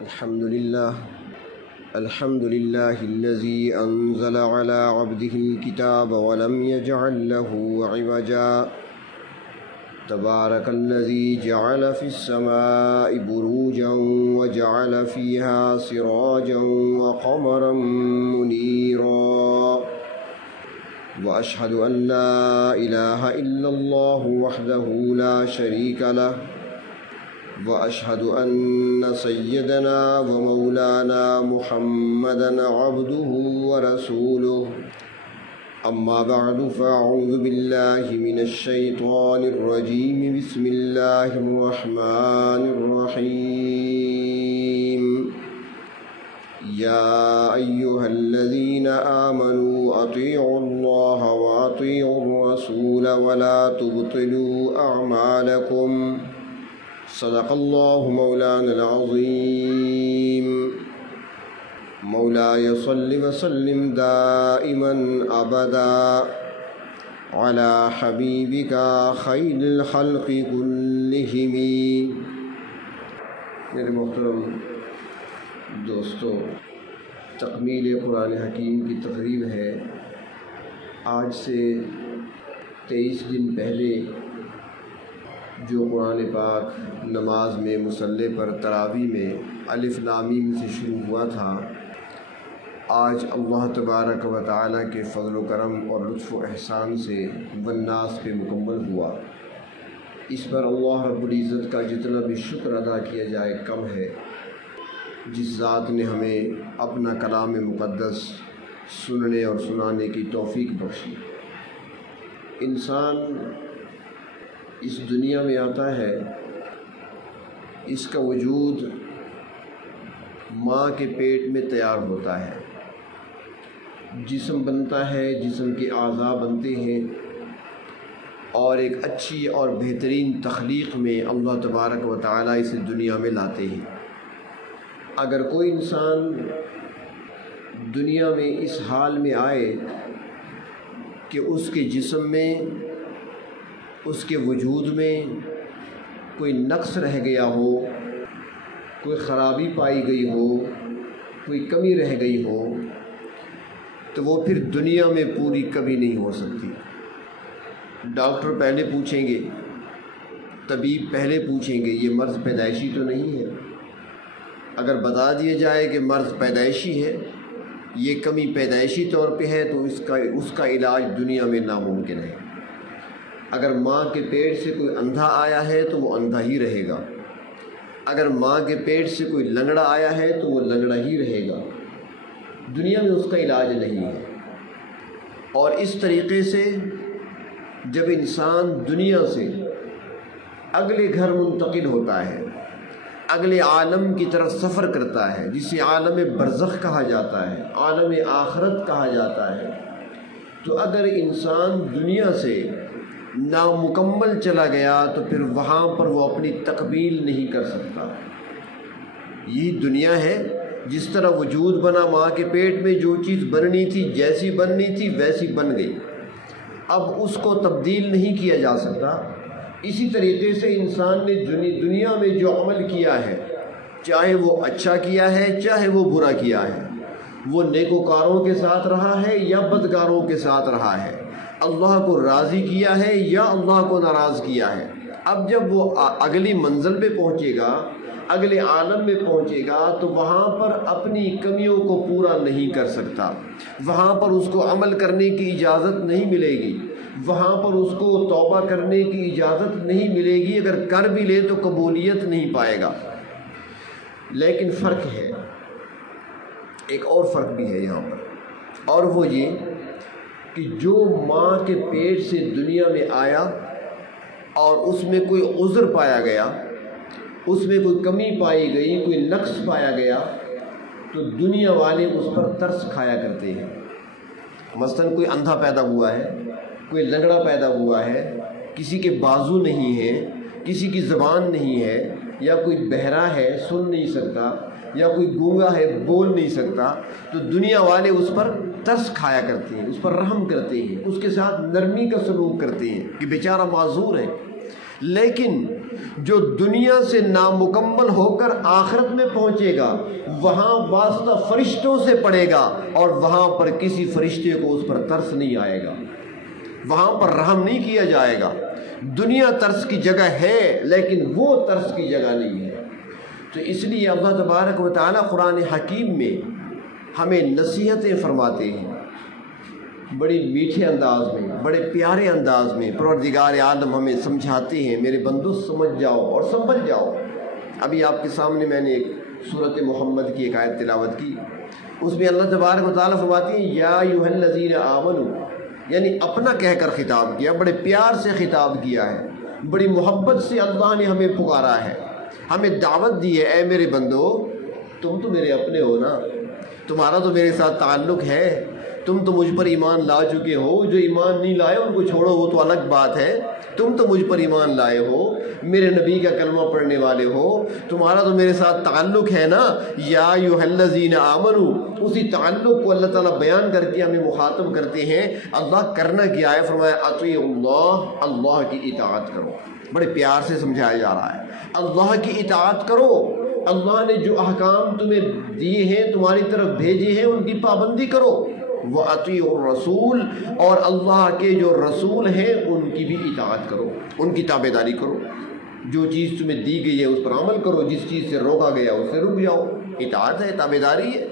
الحمد لله الذي أنزل على عبده الكتاب ولم يجعل له عوجا تبارك الذي جعل في السماء بروجا وجعل فيها سراجا وقمرا منيرا وأشهد أن لا إله إلا الله وحده لا شريك له وأشهد أن سيدنا ومولانا محمدًا عبده ورسوله أما بعد فأعوذ بالله من الشيطان الرجيم بسم الله الرحمن الرحيم يا أيها الذين آمنوا أطيعوا الله وأطيعوا الرسول ولا تبطلوا أعمالكم صدق الله مولانا العظيم مولاي صل وسلم دائما أبدا على حبيبك خير الخلق كلهم۔ میرے محترم دوستو، تکمیل قرآن حکیم کی تقریب ہے۔ آج سے 23 دن پہلے جو قرآن پاک نماز میں مصلی پر تراویح میں الف لام میم سے شروع ہوا تھا، آج اللہ تبارک و تعالیٰ کے فضل و کرم اور لطف و احسان سے والناس پہ مکمل ہوا۔ اس پر اللہ رب العزت کا جتنا بھی شکر ادا کیا جائے کم ہے، جس ذات نے ہمیں اپنا کلام مقدس سننے اور سنانے کی توفیق بخشی۔ انسان اس دنیا میں آتا ہے، اس کا وجود ماں کے پیٹ میں تیار ہوتا ہے، جسم بنتا ہے، جسم کے اعضاء بنتے ہیں، اور ایک اچھی اور بہترین تخلیق میں اللہ تبارک و تعالیٰ اسے دنیا میں لاتے ہیں۔ اگر کوئی انسان دنیا میں اس حال میں آئے کہ اس کے جسم میں، اس کے وجود میں کوئی نقص رہ گیا ہو، کوئی خرابی پائی گئی ہو، کوئی کمی رہ گئی ہو، تو وہ پھر دنیا میں پوری کبھی نہیں ہو سکتی۔ ڈاکٹر پہلے پوچھیں گے، طبیب پہلے پوچھیں گے یہ مرض پیدائشی تو نہیں ہے۔ اگر بتا دیا جائے کہ مرض پیدائشی ہے، یہ کمی پیدائشی طور پہ ہے، تو اس کا علاج دنیا میں ناممکن ہے۔ اگر ماں کے پیٹ سے کوئی اندھا آیا ہے تو وہ اندھا ہی رہے گا، اگر ماں کے پیٹ سے کوئی لنگڑا آیا ہے تو وہ لنگڑا ہی رہے گا، دنیا میں اس کا علاج نہیں ہے۔ اور اس طریقے سے جب انسان دنیا سے اگلے گھر منتقل ہوتا ہے، اگلے عالم کی طرف سفر کرتا ہے، جسے عالم برزخ کہا جاتا ہے، عالم آخرت کہا جاتا ہے، تو اگر انسان دنیا سے نامکمل چلا گیا تو پھر وہاں پر وہ اپنی تکمیل نہیں کر سکتا۔ یہی دنیا ہے، جس طرح وجود بنا ماں کے پیٹ میں، جو چیز بننی تھی، جیسی بننی تھی ویسی بن گئی، اب اس کو تبدیل نہیں کیا جا سکتا۔ اسی طریقے سے انسان نے دنیا میں جو عمل کیا ہے، چاہے وہ اچھا کیا ہے چاہے وہ برا کیا ہے، وہ نیکوکاروں کے ساتھ رہا ہے یا بدکاروں کے ساتھ رہا ہے، اللہ کو راضی کیا ہے یا اللہ کو ناراض کیا ہے، اب جب وہ اگلی منزل پہ پہنچے گا، اگلے عالم میں پہنچے گا، تو وہاں پر اپنی کمیوں کو پورا نہیں کر سکتا، وہاں پر اس کو عمل کرنے کی اجازت نہیں ملے گی، وہاں پر اس کو توبہ کرنے کی اجازت نہیں ملے گی، اگر کر بھی لے تو قبولیت نہیں پائے گا۔ لیکن فرق ہے، ایک اور فرق بھی ہے یہاں پر، اور وہ یہ کہ جو ماں کے پیٹ سے دنیا میں آیا اور اس میں کوئی عذر پایا گیا، اس میں کوئی کمی پائی گئی، کوئی نقص پایا گیا، تو دنیا والے اس پر ترس کھایا کرتے ہیں۔ مثلا کوئی اندھا پیدا ہوا ہے، کوئی لنگڑا پیدا ہوا ہے، کسی کے بازو نہیں ہیں، کسی کی زبان نہیں ہے، یا کوئی بہرا ہے سن نہیں سکتا، یا کوئی گونگا ہے بول نہیں سکتا، تو دنیا والے اس پر ترس کھایا کرتے ہیں، اس پر رحم کرتے ہیں، اس کے ساتھ نرمی کا سلوک کرتے ہیں کہ بیچارہ معذور ہے۔ لیکن جو دنیا سے نامکمل ہو کر آخرت میں پہنچے گا وہاں واسطہ فرشتوں سے پڑے گا اور وہاں پر کسی فرشتے کو اس پر ترس نہیں آئے گا، وہاں پر رحم نہیں کیا جائے گا۔ دنیا ترس کی جگہ ہے لیکن وہ ترس کی جگہ نہیں ہے۔ تو اس لیے اللہ تبارک و تعالیٰ قرآن حکیم میں ہمیں نصیحتیں فرماتے ہیں، بڑی میٹھے انداز میں، بڑے پیارے انداز میں پروردگار عالم ہمیں سمجھاتے ہیں، میرے بندو سمجھ جاؤ اور سنبھل جاؤ۔ ابھی آپ کے سامنے میں نے ایک سورۃ محمد کی ایک آیت تلاوت کی، اس میں اللہ تبارک و تعالیٰ فرماتے ہیں یا ایھا الذین آمنوا، یعنی اپنا کہہ کر خطاب کیا، بڑے پیار سے خطاب کیا ہے، بڑی محبت سے اللہ نے ہمیں پکارا ہے، ہمیں دعوت دی ہے، اے میرے بندو تم تو میرے اپنے ہو نا، تمہارا تو میرے ساتھ تعلق ہے، تم تو مجھ پر ایمان لا چکے ہو، جو ایمان نہیں لائے ان کو چھوڑو وہ تو الگ بات ہے، تم تو مجھ پر ایمان لائے ہو، میرے نبی کا کلمہ پڑھنے والے ہو، تمہارا تو میرے ساتھ تعلق ہے نا۔ یا ایھا الذین آمنوا، اسی تعلق کو اللہ تعالیٰ بیان کر کے ہمیں مخاطب کرتے ہیں۔ اللہ کرنا کیا ہے؟ فرمایا اطیعوا اللہ، اللہ کی اطاعت کرو، بڑے پیار سے سمجھایا جا رہا ہے، اللہ کی اطاعت کرو، اللہ نے جو احکام تمہیں دیے ہیں تمہاری طرف بھیجے ہیں ان کی پابندی کرو، وَأَطِيعُوا الرَّسُولَ، اور اللہ کے جو رسول ہیں ان کی بھی اطاعت کرو، ان کی تابعداری کرو، جو چیز تمہیں دی گئی ہے اس پر عمل کرو، جس چیز سے روکا گیا اس سے رک جاؤ، اطاعت ہے، تابعداری ہے۔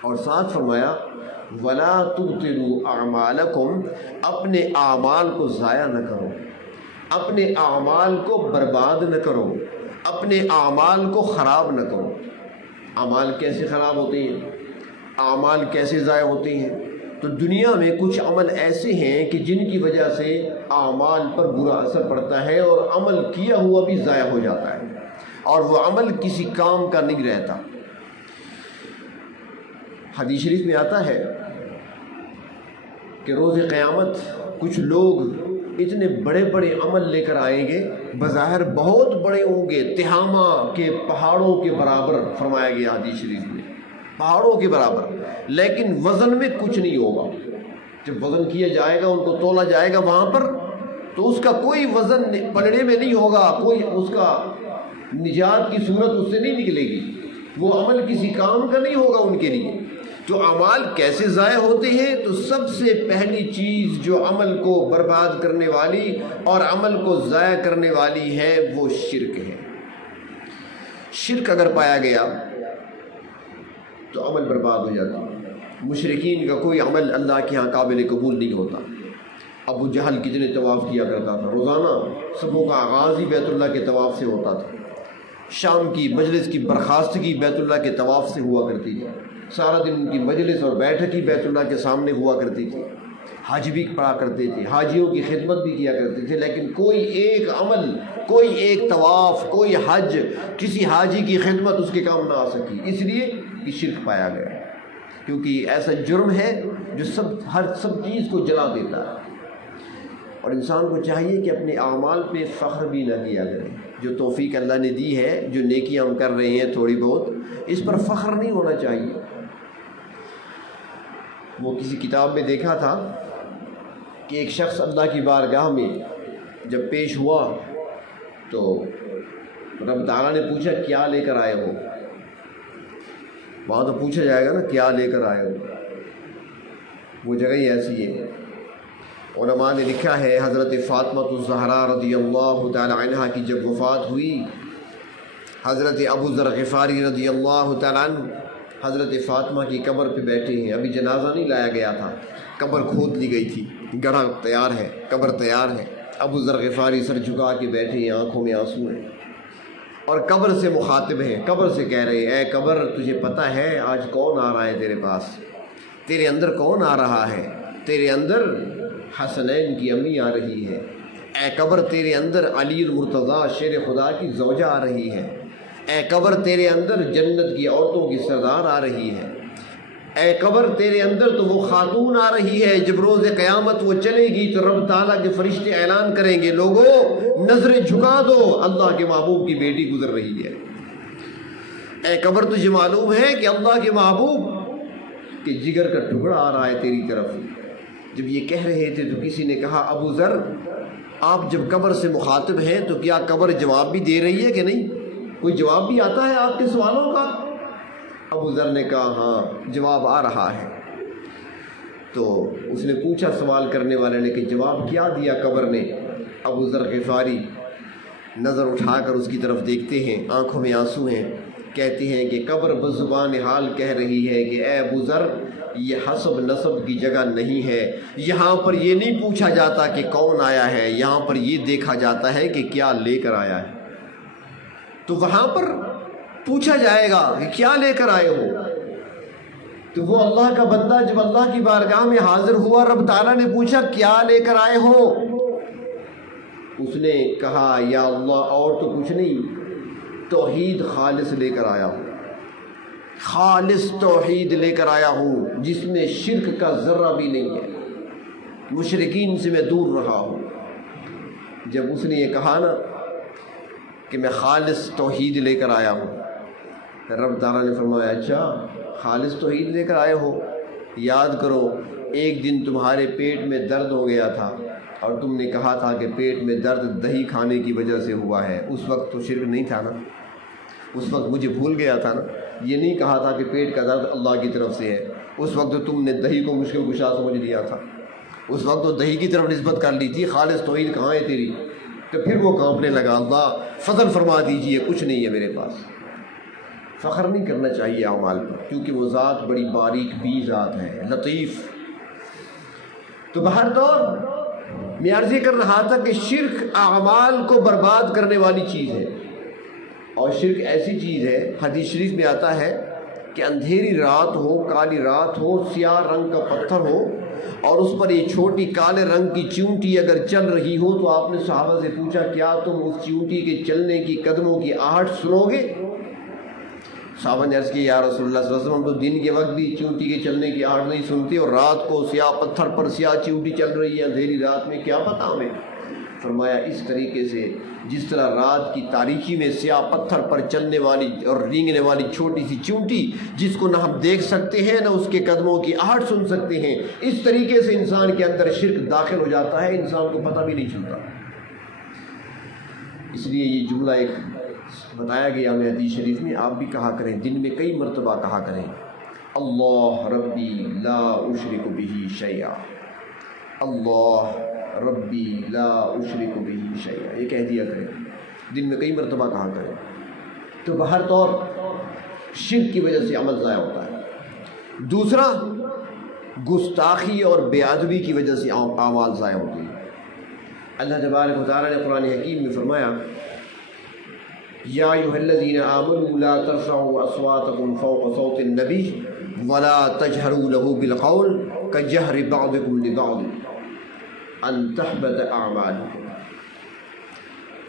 اور ساتھ فرمایا وَلَا تُبْطِلُوا أَعْمَالَكُمْ، اپنے اعمال کو ضائع نہ کرو، اپنے اعمال کو برباد نہ کرو، اپنے اعمال کو خراب نہ کرو۔ اعمال کیسے خراب ہوتے ہیں؟ اعمال کیسے ضائع ہوتے ہیں؟ تو دنیا میں کچھ عمل ایسے ہیں کہ جن کی وجہ سے اعمال پر برا اثر پڑتا ہے اور عمل کیا ہوا بھی ضائع ہو جاتا ہے اور وہ عمل کسی کام کا نہیں رہتا۔ حدیث شریف میں آتا ہے کہ روز قیامت کچھ لوگ اتنے بڑے بڑے عمل لے کر آئیں گے، بظاہر بہت بڑے ہوں گے، تہامہ کے پہاڑوں کے برابر، فرمایا گیا حدیث شریف میں، پہاڑوں کے برابر، لیکن وزن میں کچھ نہیں ہوگا۔ جب وزن کیا جائے گا، ان کو تولا جائے گا وہاں پر، تو اس کا کوئی وزن پلڑے میں نہیں ہوگا، کوئی اس کا نجات کی صورت اس سے نہیں نکلے گی، وہ عمل کسی کام کا نہیں ہوگا ان کے لیے۔ تو اعمال کیسے ضائع ہوتے ہیں؟ تو سب سے پہلی چیز جو عمل کو برباد کرنے والی اور عمل کو ضائع کرنے والی ہے وہ شرک ہے۔ شرک اگر پایا گیا تو عمل برباد ہو جاتا ہے۔ مشرکین کا کوئی عمل اللہ کے ہاں قابل قبول نہیں ہوتا۔ ابو جہل کتنے طواف کیا کرتا تھا، روزانہ صبح کا آغاز ہی بیت اللہ کے طواف سے ہوتا تھا، شام کی مجلس کی برخاستگی بیت اللہ کے طواف سے ہوا کرتی تھی، سارا دن ان کی مجلس اور بیٹھک ہی بیت اللہ کے سامنے ہوا کرتی تھی، حج بھی پڑھا کرتے تھے، حاجیوں کی خدمت بھی کیا کرتے تھے، لیکن کوئی ایک عمل، کوئی ایک طواف، کوئی حج، کسی حاجی کی خدمت اس کے کام نہ آ سکی، اس لیے کہ شرک پایا گیا، کیونکہ ایسا جرم ہے جو ہر چیز کو جلا دیتا ہے۔ اور انسان کو چاہیے کہ اپنے اعمال پہ فخر بھی نہ کیا کرے، جو توفیق اللہ نے دی ہے، جو نیکیاں ہم کر رہے ہیں تھوڑی بہت، اس پر فخر نہیں ہونا چاہیے۔ وہ کسی کتاب میں دیکھا تھا کہ ایک شخص اللہ کی بارگاہ میں جب پیش ہوا تو رب تعالیٰ نے پوچھا کیا لے کر آئے ہو؟ وہاں تو پوچھا جائے گا نا کیا لے کر آئے ہو، وہ جگہ ہی ایسی ہے۔ علماء نے لکھا ہے حضرت فاطمہ الزہرا رضی اللہ تعالی عنہ کی جب وفات ہوئی، حضرت ابو ذر غفاری رضی اللہ تعالی عنہ حضرت فاطمہ کی قبر پہ بیٹھے ہیں، ابھی جنازہ نہیں لایا گیا تھا، قبر کھود لی گئی تھی، گڑھا تیار ہے، قبر تیار ہے، ابو ذر غفاری سر جھکا کے بیٹھے ہیں، آنکھوں میں آنسو ہیں، اور قبر سے مخاطب ہیں، قبر سے کہہ رہے ہیں اے قبر تجھے پتہ ہے آج کون آ رہا ہے تیرے پاس، تیرے اندر کون آ رہا ہے؟ تیرے اندر حسنین کی امی آ رہی ہے، اے قبر تیرے اندر علی المرتضیٰ شیر خدا کی زوجہ آ رہی ہے، اے قبر تیرے اندر جنت کی عورتوں کی سردار آ رہی ہے، اے قبر تیرے اندر تو وہ خاتون آ رہی ہے جب روز قیامت وہ چلے گی تو رب تعالیٰ کے فرشتے اعلان کریں گے لوگوں نظریں جھکا دو، اللہ کے محبوب کی بیٹی گزر رہی ہے۔ اے قبر تجھے معلوم ہے کہ اللہ کے محبوب کے جگر کا ٹکڑا آ رہا ہے تیری طرف۔ جب یہ کہہ رہے تھے تو کسی نے کہا ابو ذر آپ جب قبر سے مخاطب ہیں تو کیا قبر جواب بھی دے رہی ہے کہ نہیں؟ کوئی جواب بھی آتا ہے آپ کے سوالوں کا؟ ابو ذر نے کہا ہاں جواب آ رہا ہے۔ تو اس نے پوچھا سوال کرنے والے نے کہ جواب کیا دیا قبر نے؟ ابو ذر غفاری نظر اٹھا کر اس کی طرف دیکھتے ہیں، آنکھوں میں آنسو ہیں، کہتے ہیں کہ قبر بزبان حال کہہ رہی ہے کہ اے ابو ذر، یہ حسب نسب کی جگہ نہیں ہے، یہاں پر یہ نہیں پوچھا جاتا کہ کون آیا ہے، یہاں پر یہ دیکھا جاتا ہے کہ کیا لے کر آیا ہے۔ تو وہاں پر پوچھا جائے گا کہ کیا لے کر آئے ہو؟ تو وہ اللہ کا بندہ جب اللہ کی بارگاہ میں حاضر ہوا، رب تعالیٰ نے پوچھا کیا لے کر آئے ہو؟ اس نے کہا یا اللہ اور تو کچھ نہیں، توحید خالص لے کر آیا ہوں، خالص توحید لے کر آیا ہوں جس میں شرک کا ذرہ بھی نہیں ہے، مشرکین سے میں دور رہا ہوں۔ جب اس نے یہ کہا نا کہ میں خالص توحید لے کر آیا ہوں، رب تعالیٰ نے فرمایا اچھا خالص توحید لے کر آئے ہو؟ یاد کرو ایک دن تمہارے پیٹ میں درد ہو گیا تھا اور تم نے کہا تھا کہ پیٹ میں درد دہی کھانے کی وجہ سے ہوا ہے، اس وقت تو شرک نہیں تھا نا، اس وقت مجھے بھول گیا تھا نا، یہ نہیں کہا تھا کہ پیٹ کا درد اللہ کی طرف سے ہے، اس وقت تو تم نے دہی کو مشکل کشا سمجھ لیا تھا، اس وقت تو دہی کی طرف نسبت کر لی تھی، خالص توحید کہاں ہے تیری؟ تو پھر وہ کانپنے لگا، اللہ فضل فرما دیجئے کچھ نہیں ہے میرے پاس۔ فخر نہیں کرنا چاہیے اعمال پر، کیونکہ وہ ذات بڑی باریک بی ذات ہے، لطیف۔ تو بہر طور میں عرض کر رہا تھا کہ شرک اعمال کو برباد کرنے والی چیز ہے، اور شرک ایسی چیز ہے، حدیث شریف میں آتا ہے کہ اندھیری رات ہو، کالی رات ہو، سیاہ رنگ کا پتھر ہو اور اس پر یہ چھوٹی کالے رنگ کی چیونٹی اگر چل رہی ہو تو آپ نے صحابہ سے پوچھا کیا تم اس چیونٹی کے چلنے کی قدموں کی آہٹ سنو گے؟ صحابہ نے عرض کی یا رسول اللہ صلی اللہ علیہ وسلم ہم تو دن کے وقت بھی چیونٹی کے چلنے کی آہٹ نہیں سنتے، اور رات کو سیاہ پتھر پر سیاہ چیونٹی چل رہی ہے اندھیری رات میں، کیا پتہ ہمیں؟ فرمایا اس طریقے سے جس طرح رات کی تاریکی میں سیاہ پتھر پر چلنے والی اور رینگنے والی چھوٹی سی چیونٹی جس کو نہ ہم دیکھ سکتے ہیں نہ اس کے قدموں کی آہٹ سن سکتے ہیں، اس طریقے سے انسان کے اندر شرک داخل ہو جاتا ہے، انسان کو پتہ بھی نہیں چلتا۔ اس لیے یہ جملہ ایک بتایا گیا ہمیں حدیث شریف میں، آپ بھی کہا کریں، دن میں کئی مرتبہ کہا کریں، اللہ ربی لا اشرک بہ شیئا، اللہ ربی لا اشرک بہ شیئا، یہ کہہ دیا کریں، دن میں کئی مرتبہ کہا کریں۔ تو بہر طور شرک کی وجہ سے عمل ضائع ہوتا ہے۔ دوسرا، گستاخی اور بے ادبی کی وجہ سے اعمال ضائع ہوتے ہیں۔ اللہ تبارک و تعالیٰ نے قرآن حکیم میں فرمایا یا ایھا الذین آمنوا لا ترفعوا اصواتکم فوق صوت النبی ولا تجہروا له بالقول کجہر بعضکم لبعض ان تحبط اعمالکم۔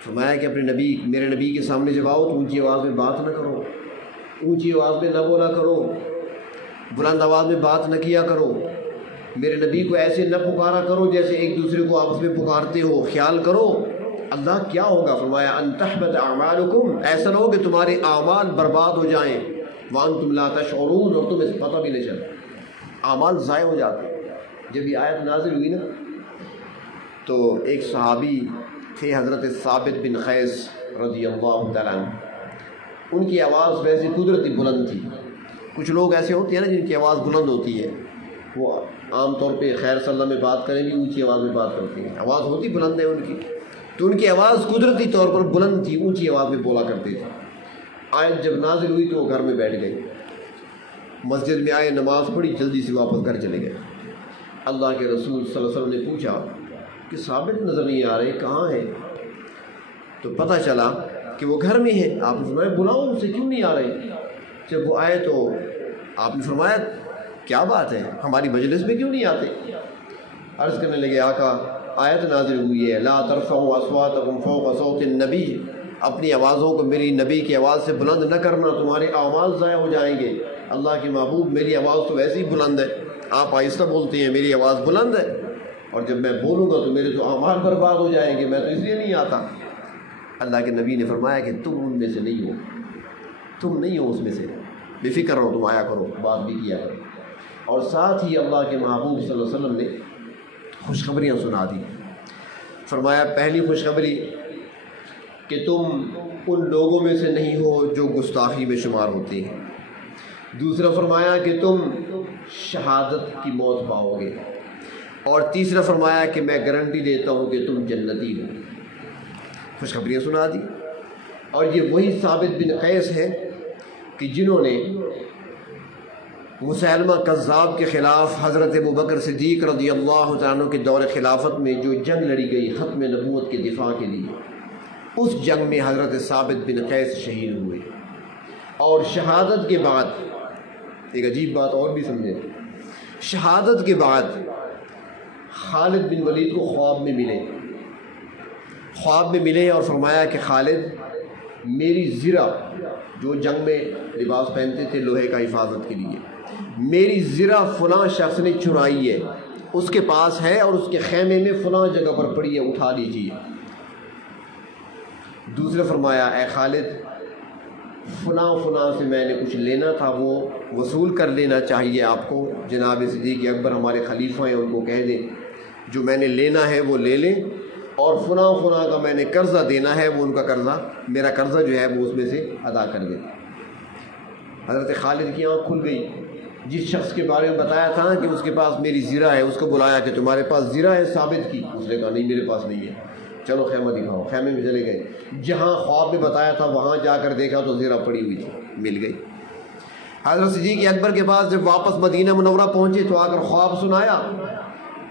فرمایا کہ اپنے نبی، میرے نبی کے سامنے جب آؤ تو اونچی آواز میں بات نہ کرو، اونچی آواز میں نہ بولا کرو، بلند آواز میں بات نہ کیا کرو، میرے نبی کو ایسے نہ پکارا کرو جیسے ایک دوسرے کو آپس میں پکارتے ہو، خیال کرو اللہ کیا ہوگا؟ فرمایا ان تحبط اعمالکم، ایسا نہ ہو کہ تمہارے اعمال برباد ہو جائیں، وانتم لا تشعرون، اور تمہیں پتہ بھی نہ چلے، اعمال ضائع ہو جاتے۔ جب یہ آیت نازل ہوئی نا تو ایک صحابی تھے حضرت ثابت بن قیس رضی اللہ تعالیٰ عنہ، ان کی آواز ویسے قدرتی بلند تھی۔ کچھ لوگ ایسے ہوتے ہیں نا جن کی آواز بلند ہوتی ہے، وہ عام طور پہ خیر صلی اللہ میں بات کریں بھی اونچی آواز میں بات کرتے ہیں، آواز ہوتی بلند ہے ان کی، تو ان کی آواز قدرتی طور پر بلند تھی، اونچی آواز میں بولا کرتے تھے۔ آیت جب نازل ہوئی تو وہ گھر میں بیٹھ گئے، مسجد میں آئے، نماز پڑھی، جلدی سے واپس گھر چلے گئے۔ اللہ کے رسول صلی اللہ علیہ وسلم نے پوچھا کہ ثابت نظر نہیں آ رہے، کہاں ہے؟ تو پتہ چلا کہ وہ گھر میں ہے۔ آپ نے فرمایا بلاؤ ان سے، کیوں نہیں آ رہے؟ جب وہ آئے تو آپ نے فرمایا کیا بات ہے، ہماری مجلس میں کیوں نہیں آتے؟ عرض کرنے لگے آقا آیت نازل ہوئی ہے لا ترفعوا اصواتکم فوق صوت النبی، اپنی آوازوں کو میری نبی کی آواز سے بلند نہ کرنا، تمہارے اعمال ضائع ہو جائیں گے۔ اللہ کے محبوب میری آواز تو ویسے ہی بلند ہے، آپ آہستہ بولتے ہیں، میری آواز بلند ہے، اور جب میں بولوں گا تو میرے تو اعمال برباد ہو جائیں گے، میں تو اس لیے نہیں آتا۔ اللہ کے نبی نے فرمایا کہ تم ان میں سے نہیں ہو، تم نہیں ہو اس میں سے، بے فکر رہو، تم آیا کرو، بات بھی کیا کرو۔ اور ساتھ ہی اللہ کے محبوب صلی اللہ علیہ وسلم نے خوشخبریاں سنا دی۔ فرمایا پہلی خوشخبری کہ تم ان لوگوں میں سے نہیں ہو جو گستاخی میں شمار ہوتے ہیں، دوسرا فرمایا کہ تم شہادت کی موت پاؤ گے، اور تیسرا فرمایا کہ میں گارنٹی دیتا ہوں کہ تم جنتی ہو۔ خوشخبریاں سنا دی۔ اور یہ وہی ثابت بن قیس ہے کہ جنہوں نے مسیلمہ کذاب کے خلاف حضرت ابوبکر صدیق رضی اللہ تعالیٰ عنہ کے دور خلافت میں جو جنگ لڑی گئی ختم نبوت کے دفاع کے لیے، اس جنگ میں حضرت ثابت بن قیس شہید ہوئے۔ اور شہادت کے بعد ایک عجیب بات اور بھی سمجھے، شہادت کے بعد خالد بن ولید کو خواب میں ملے اور فرمایا کہ خالد، میری زرہ، جو جنگ میں لباس پہنتے تھے لوہے کا حفاظت کے لیے، میری زرہ فلاں شخص نے چرائی ہے، اس کے پاس ہے اور اس کے خیمے میں فلاں جگہ پر پڑی ہے، اٹھا لیجیے۔ دوسرے فرمایا اے خالد، فلاں سے میں نے کچھ لینا تھا، وہ وصول کر لینا چاہیے آپ کو، جناب صدیق اکبر ہمارے خلیفہ ہیں، ان کو کہہ دیں جو میں نے لینا ہے وہ لے لیں، اور فلاں کا میں نے قرضہ دینا ہے، وہ ان کا قرضہ، میرا قرضہ جو ہے وہ اس میں سے ادا کر دیں۔ حضرت خالد کی آنکھ کھل گئی۔ جس شخص کے بارے میں بتایا تھا کہ اس کے پاس میری زرہ ہے، اس کو بلایا کہ تمہارے پاس زرہ ہے ثابت کی؟ اس نے کہا نہیں میرے پاس نہیں ہے۔ چلو خیمہ دکھاؤ۔ خیمے میں چلے گئے، جہاں خواب میں بتایا تھا وہاں جا کر دیکھا تو زرہ پڑی ہوئی تھی، مل گئی۔ حضرت صدیق اکبر کے پاس جب واپس مدینہ منورہ پہنچے تو آ کر خواب سنایا۔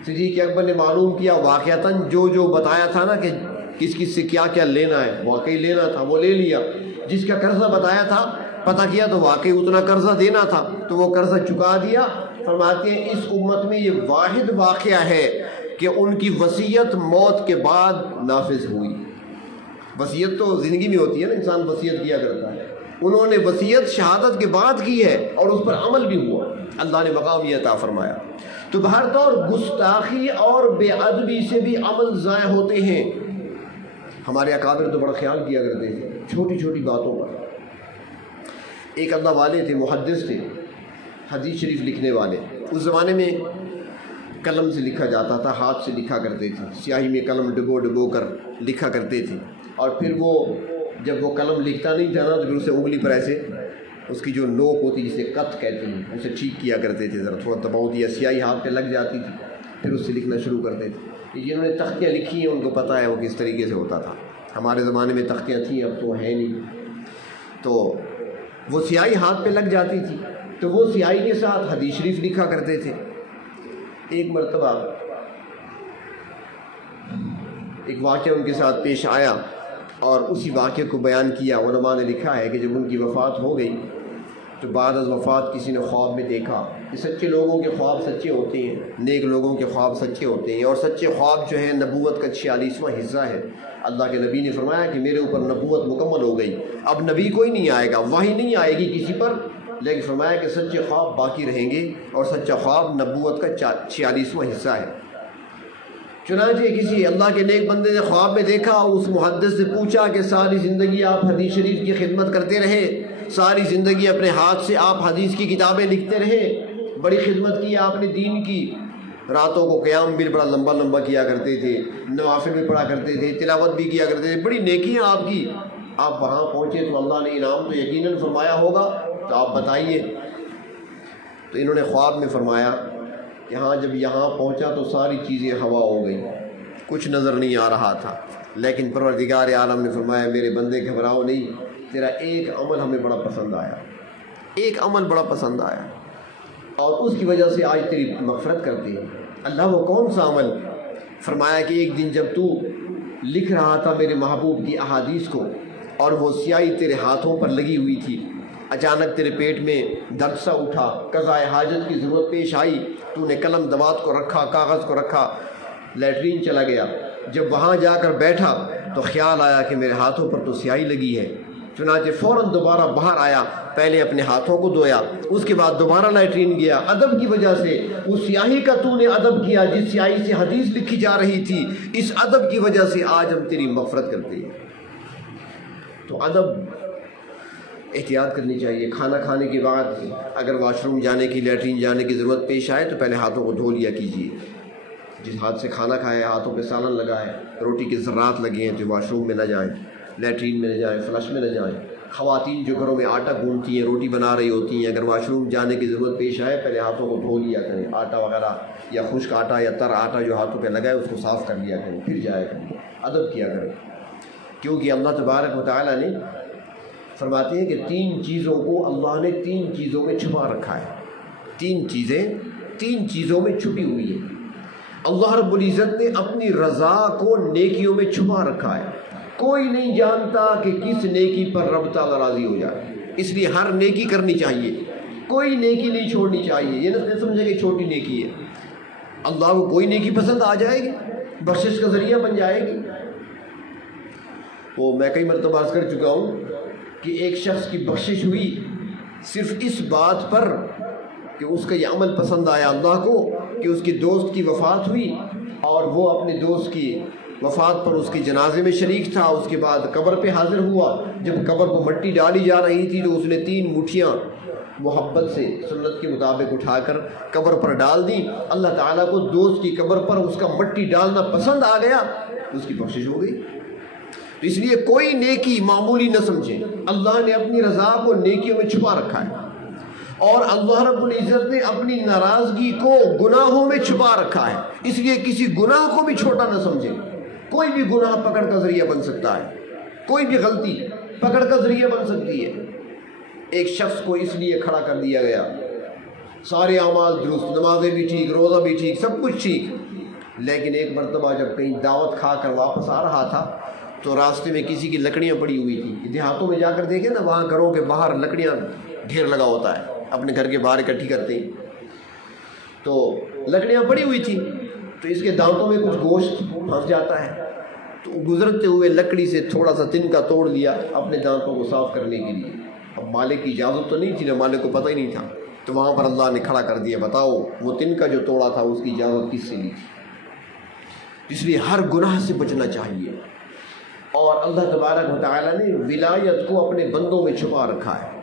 صدیق اکبر نے معلوم کیا واقعتاً جو بتایا تھا نا کہ کس سے کیا لینا ہے، واقعی لینا تھا، وہ لے لیا۔ جس کا قرضہ بتایا تھا پتہ کیا تو واقعی اتنا قرضہ دینا تھا، تو وہ قرضہ چکا دیا۔ فرماتے ہیں اس امت میں یہ واحد واقعہ ہے کہ ان کی وصیت موت کے بعد نافذ ہوئی۔ وصیت تو زندگی میں ہوتی ہے نا، انسان وصیت کیا کرتا ہے، انہوں نے وصیت شہادت کے بعد کی ہے اور اس پر عمل بھی ہوا، اللہ نے مقام یہ عطا فرمایا۔ تو بہر طور گستاخی اور بے ادبی سے بھی عمل ضائع ہوتے ہیں۔ ہمارے اکابر تو بڑا خیال کیا کرتے تھے چھوٹی چھوٹی باتوں پر۔ ایک اللہ والے تھے، محدث تھے، حدیث شریف لکھنے والے۔ اس زمانے میں قلم سے لکھا جاتا تھا، ہاتھ سے لکھا کرتے تھے، سیاہی میں قلم ڈبو کر لکھا کرتے تھے، اور پھر وہ جب وہ قلم لکھتا نہیں تھا نا تو پھر اسے انگلی پر ایسے اس کی جو نوک ہوتی جسے قط کہتے ہیں اسے ٹھیک کیا کرتے تھے، ذرا تھوڑا دباؤ دیا، سیاہی ہاتھ پہ لگ جاتی تھی، پھر اس سے لکھنا شروع کرتے تھے۔ جنہوں نے تختیاں لکھی ہیں ان کو پتہ ہے وہ کس طریقے سے ہوتا تھا۔ ہمارے زمانے میں تختیاں تھیں، اب تو ہے نہیں، تو وہ سیاہی ہاتھ پہ لگ جاتی تھی، تو وہ سیاہی کے ساتھ حدیث شریف لکھا کرتے تھے۔ ایک مرتبہ ایک واقعہ ان کے ساتھ پیش آیا اور اسی واقعے کو بیان کیا۔ علماء نے لکھا ہے کہ جب ان کی وفات ہو گئی تو بعد از وفات کسی نے خواب میں دیکھا کہ سچے لوگوں کے خواب سچے ہوتے ہیں، نیک لوگوں کے خواب سچے ہوتے ہیں، اور سچے خواب جو ہے نبوت کا 46واں حصہ ہے۔ اللہ کے نبی نے فرمایا کہ میرے اوپر نبوت مکمل ہو گئی، اب نبی کوئی نہیں آئے گا، وحی نہیں آئے گی کسی پر، لیکن فرمایا کہ سچے خواب باقی رہیں گے، اور سچا خواب نبوت کا 46واں حصہ ہے۔ چنانچہ کسی اللہ کے نیک بندے نے خواب میں دیکھا، اس محدث سے پوچھا کہ ساری زندگی آپ حدیث شریف کی خدمت کرتے رہے، ساری زندگی اپنے ہاتھ سے آپ حدیث کی کتابیں لکھتے رہے، بڑی خدمت کی آپ نے دین کی، راتوں کو قیام بھی بڑا لمبا لمبا کیا کرتے تھے، نوافل بھی پڑھا کرتے تھے، تلاوت بھی کیا کرتے تھے، بڑی نیکیاں آپ کی، آپ وہاں پہنچے تو اللہ نے انعام تو یقیناً فرمایا ہوگا، تو آپ بتائیے۔ تو انہوں نے خواب میں فرمایا کہ ہاں جب یہاں پہنچا تو ساری چیزیں ہوا ہو گئی، کچھ نظر نہیں آ رہا تھا، لیکن پروردگار عالم نے فرمایا میرے بندے گھبراؤ نہیں، تیرا ایک عمل ہمیں بڑا پسند آیا، ایک عمل بڑا پسند آیا، اور اس کی وجہ سے آج تیری مغفرت کرتے ہیں۔ اللہ وہ کون سا عمل؟ فرمایا کہ ایک دن جب تو لکھ رہا تھا میرے محبوب کی احادیث کو اور وہ سیاہی تیرے ہاتھوں پر لگی ہوئی تھی، اچانک تیرے پیٹ میں درد سا اٹھا، قضاء حاجت کی ضرورت پیش آئی، تو نے قلم دوات کو رکھا، کاغذ کو رکھا، لیٹرین چلا گیا، جب وہاں جا کر بیٹھا تو خیال آیا کہ میرے ہاتھوں پر تو سیاہی لگی ہے، چنانچہ فوراً دوبارہ باہر آیا، پہلے اپنے ہاتھوں کو دھویا، اس کے بعد دوبارہ لیٹرین گیا۔ ادب کی وجہ سے اس سیاہی کا تو نے ادب کیا جس سیاہی سے حدیث لکھی جا رہی تھی، اس ادب کی وجہ سے آج ہم تیری مغفرت کرتے ہیں۔ تو ادب احتیاط کرنی چاہیے۔ کھانا کھانے کے بعد اگر واش روم جانے کی، لیٹرین جانے کی ضرورت پیش آئے تو پہلے ہاتھوں کو دھو لیا کیجیے، جس ہاتھ سے کھانا کھائے ہاتھوں پہ سالن لگا ہے، روٹی کے ذرات لگے ہیں تو واش روم میں نہ جائیں، لیٹرین میں نہ جائیں، فلش میں نہ جائیں۔ خواتین جو گھروں میں آٹا گوندتی ہیں، روٹی بنا رہی ہوتی ہیں، اگر واش روم جانے کی ضرورت پیش آئے پہلے ہاتھوں کو دھو لیا کریں، آٹا وغیرہ یا خشک آٹا یا تر آٹا جو ہاتھوں پہ لگا ہے اس کو صاف کر لیا کریں، پھر جایا کریں، ادب کیا کریں۔ کیونکہ اللہ تبارک و تعالیٰ نے فرماتے ہیں کہ 3 چیزوں کو اللہ نے 3 چیزوں میں چھپا رکھا ہے، 3 چیزوں میں چھپی ہوئی ہیں۔ اللہ رب العزت نے اپنی رضا کو نیکیوں میں چھپا رکھا ہے، کوئی نہیں جانتا کہ کس نیکی پر رب تعالیٰ راضی ہو جائے، اس لیے ہر نیکی کرنی چاہیے، کوئی نیکی نہیں چھوڑنی چاہیے۔ یہ نہ سمجھے کہ چھوٹی نیکی ہے، اللہ کو کوئی نیکی پسند آ جائے گی، بخشش کا ذریعہ بن جائے گی۔ وہ میں کئی مرتبہ عرض کر چکا ہوں کہ ایک شخص کی بخشش ہوئی صرف اس بات پر کہ اس کا یہ عمل پسند آیا اللہ کو کہ اس کے دوست کی وفات ہوئی اور وہ اپنے دوست کی وفات پر اس کے جنازے میں شریک تھا، اس کے بعد قبر پہ حاضر ہوا، جب قبر کو مٹی ڈالی جا رہی تھی تو اس نے 3 مٹھیاں محبت سے سنت کے مطابق اٹھا کر قبر پر ڈال دی۔ اللہ تعالیٰ کو دوست کی قبر پر اس کا مٹی ڈالنا پسند آ گیا، اس کی بخشش ہو گئی۔ تو اس لیے کوئی نیکی معمولی نہ سمجھیں، اللہ نے اپنی رضا کو نیکیوں میں چھپا رکھا ہے، اور اللہ رب العزت نے اپنی ناراضگی کو گناہوں میں چھپا رکھا ہے، اس لیے کسی گناہ کو بھی چھوٹا نہ سمجھیں۔ کوئی بھی گناہ پکڑ کا ذریعہ بن سکتا ہے، کوئی بھی غلطی پکڑ کا ذریعہ بن سکتی ہے۔ ایک شخص کو اس لیے کھڑا کر دیا گیا، سارے اعمال درست، نمازیں بھی ٹھیک، روزہ بھی ٹھیک، سب کچھ ٹھیک، لیکن ایک مرتبہ جب کہیں دعوت کھا کر واپس آ رہا تھا تو راستے میں کسی کی لکڑیاں پڑی ہوئی تھیں۔ دیہاتوں میں جا کر دیکھیں نا، وہاں گھروں کے باہر لکڑیاں ڈھیر لگا ہوتا ہے، اپنے گھر کے باہر اکٹھی کرتے ہیں، تو لکڑیاں پڑی ہوئی تھیں تو اس کے دانتوں میں کچھ گوشت پھنس جاتا ہے، تو گزرتے ہوئے لکڑی سے تھوڑا سا تنکا توڑ لیا اپنے دانتوں کو صاف کرنے کے لیے۔ اب مالک کی اجازت تو نہیں تھی نا، مالک کو پتہ ہی نہیں تھا، تو وہاں پر اللہ نے کھڑا کر دیا، بتاؤ وہ تنکا جو توڑا تھا اس کی اجازت کس سے لی تھی؟ اس لیے ہر گناہ سے بچنا چاہیے، اور اللہ تبارک و تعالیٰ نے ولایت کو اپنے بندوں میں چھپا رکھا ہے۔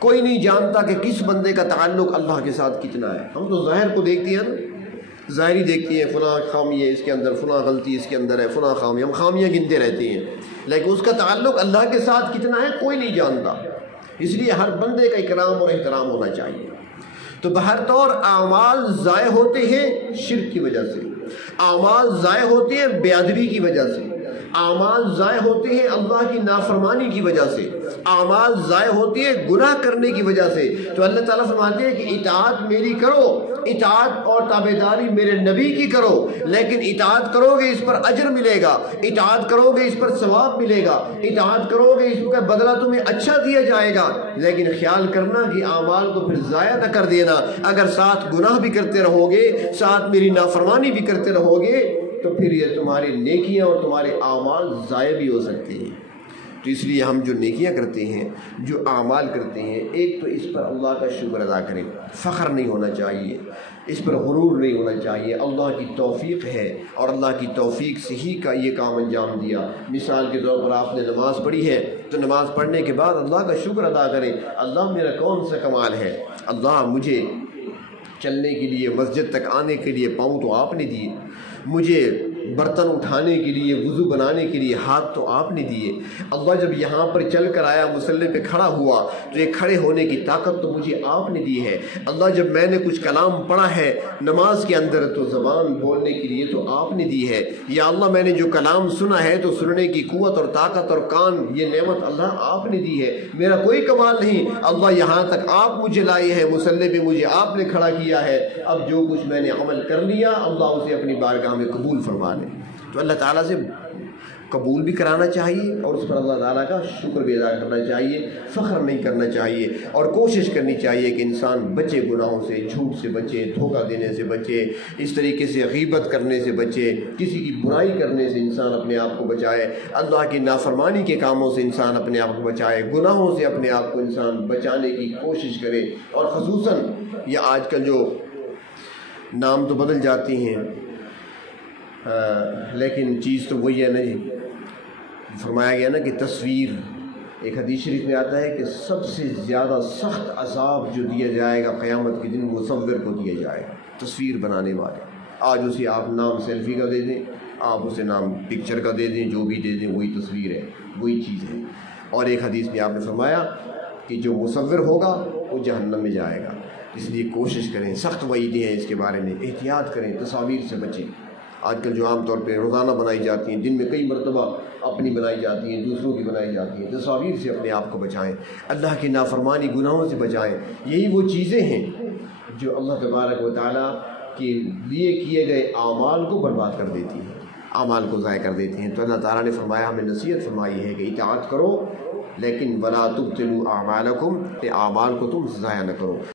کوئی نہیں جانتا کہ کس بندے کا تعلق اللہ کے ساتھ کتنا ہے۔ ہم تو ظاہر کو دیکھتے ہیں نا، ظاہری دیکھتی ہیں، فلاں خامی ہے اس کے اندر، فلاں غلطی اس کے اندر ہے، فلاں خامی، ہم خامیاں گنتے رہتے ہیں، لیکن اس کا تعلق اللہ کے ساتھ کتنا ہے کوئی نہیں جانتا۔ اس لیے ہر بندے کا اکرام اور احترام ہونا چاہیے۔ تو بہر طور اعمال ضائع ہوتے ہیں شرک کی وجہ سے، اعمال ضائع ہوتے ہیں بے ادبی کی وجہ سے، اعمال ضائع ہوتے ہیں اللہ کی نافرمانی کی وجہ سے، اعمال ضائع ہوتی ہیں گناہ کرنے کی وجہ سے۔ تو اللہ تعالیٰ فرماتے ہیں کہ اطاعت میری کرو، اطاعت اور تابعداری میرے نبی کی کرو، لیکن اطاعت کرو گے اس پر اجر ملے گا، اطاعت کرو گے اس پر ثواب ملے گا، اطاعت کرو گے اس کا بدلہ تمہیں اچھا دیا جائے گا، لیکن خیال کرنا کہ اعمال کو پھر ضائع نہ کر دینا۔ اگر ساتھ گناہ بھی کرتے رہو گے، ساتھ میری نافرمانی بھی کرتے رہو گے، تو پھر یہ تمہاری نیکیاں اور تمہارے اعمال ضائع بھی ہو سکتے ہیں۔ تو اس لیے ہم جو نیکیاں کرتے ہیں، جو اعمال کرتے ہیں، ایک تو اس پر اللہ کا شکر ادا کریں، فخر نہیں ہونا چاہیے، اس پر غرور نہیں ہونا چاہیے، اللہ کی توفیق ہے اور اللہ کی توفیق سے ہی کا یہ کام انجام دیا۔ مثال کے طور پر آپ نے نماز پڑھی ہے تو نماز پڑھنے کے بعد اللہ کا شکر ادا کریں، اللہ میرا کون سا کمال ہے، اللہ مجھے چلنے کے لیے، مسجد تک آنے کے لیے پاؤں تو آپ نے دیے، مجھے برتن اٹھانے کے لیے، وضو بنانے کے لیے ہاتھ تو آپ نے دیے، اللہ جب یہاں پر چل کر آیا، مصلی پہ کھڑا ہوا تو یہ کھڑے ہونے کی طاقت تو مجھے آپ نے دی ہے، اللہ جب میں نے کچھ کلام پڑھا ہے نماز کے اندر تو زبان بولنے کے لیے تو آپ نے دی ہے، یا اللہ میں نے جو کلام سنا ہے تو سننے کی قوت اور طاقت اور کان، یہ نعمت اللہ آپ نے دی ہے، میرا کوئی کمال نہیں، اللہ یہاں تک آپ مجھے لائے ہیں، مصلی پہ مجھے آپ نے کھڑا کیا ہے، اب جو کچھ میں نے عمل کر لیا اللہ اسے اپنی بارگاہ میں قبول فرما لے۔ تو اللہ تعالیٰ سے قبول بھی کرانا چاہیے اور اس پر اللہ تعالیٰ کا شکر بھی ادا کرنا چاہیے، فخر نہیں کرنا چاہیے، اور کوشش کرنی چاہیے کہ انسان بچے گناہوں سے، جھوٹ سے بچے، دھوکہ دینے سے بچے، اس طریقے سے غیبت کرنے سے بچے، کسی کی برائی کرنے سے انسان اپنے آپ کو بچائے، اللہ کی نافرمانی کے کاموں سے انسان اپنے آپ کو بچائے، گناہوں سے اپنے آپ کو انسان بچانے کی کوشش کرے۔ اور خصوصاً یہ آج کل جو نام تو بدل جاتے ہیں لیکن چیز تو وہی ہے نا جی، فرمایا گیا نا کہ تصویر، ایک حدیث شریف میں آتا ہے کہ سب سے زیادہ سخت عذاب جو دیا جائے گا قیامت کے دن، مصور کو دیا جائے گا، تصویر بنانے والے، آج اسے آپ نام سیلفی کا دے دیں، آپ اسے نام پکچر کا دے دیں، جو بھی دے دیں وہی تصویر ہے، وہی چیز ہے۔ اور ایک حدیث میں آپ نے فرمایا کہ جو مصور ہوگا وہ جہنم میں جائے گا، اس لیے کوشش کریں، سخت وعیدیں ہیں اس کے بارے میں، احتیاط کریں، تصاویر سے بچیں۔ آج کل جو عام طور پہ روزانہ بنائی جاتی ہیں، دن میں کئی مرتبہ اپنی بنائی جاتی ہیں، دوسروں کی بنائی جاتی ہیں، تصاویر سے اپنے آپ کو بچائیں، اللہ کی نافرمانی گناہوں سے بچائیں۔ یہی وہ چیزیں ہیں جو اللہ تبارک و تعالیٰ کے لیے کیے گئے اعمال کو برباد کر دیتی ہیں، اعمال کو ضائع کر دیتی ہیں۔ تو اللہ تعالیٰ نے فرمایا، ہمیں نصیحت فرمائی ہے کہ اطاعت کرو، لیکن ولا تبطلوا اعمالکم، کہ اعمال کو تم ضائع نہ کرو۔